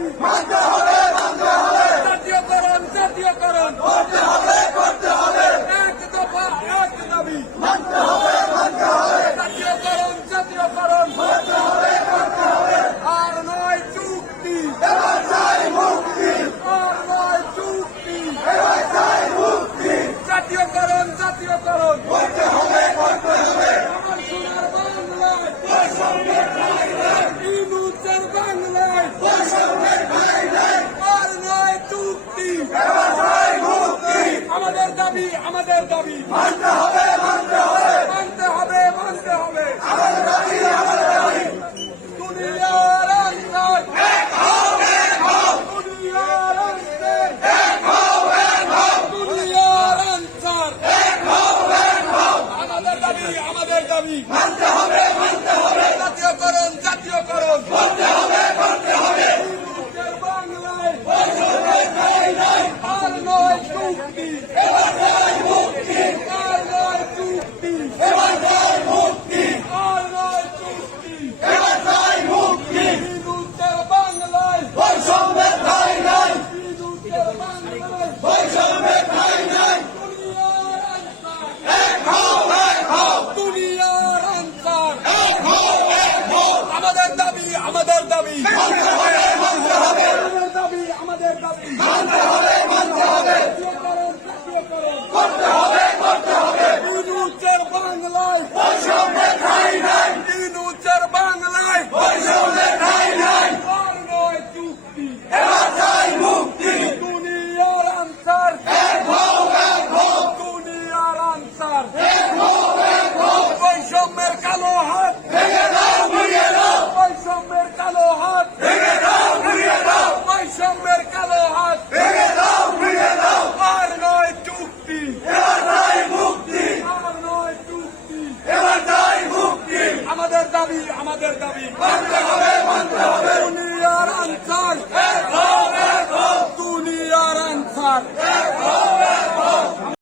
Mata! আমাদের দাবি। মানতে হবে মানতে হবে। মানতে হবে মানতে হবে। আমাদের দাবি আমাদের দাবি। দুনিয়ার আন্দোলন এক হও এক হও। দুনিয়ার আন্দোলন এক হও এক হও। দুনিয়ার আন্দোলন এক হও এক হও। আমাদের দাবি আমাদের দাবি। মানতে হবে মানতে হবে। জাতীয়করণ জাতীয়করণ। মানতে হবে David. দাবি আমাদের দাবি। মানতে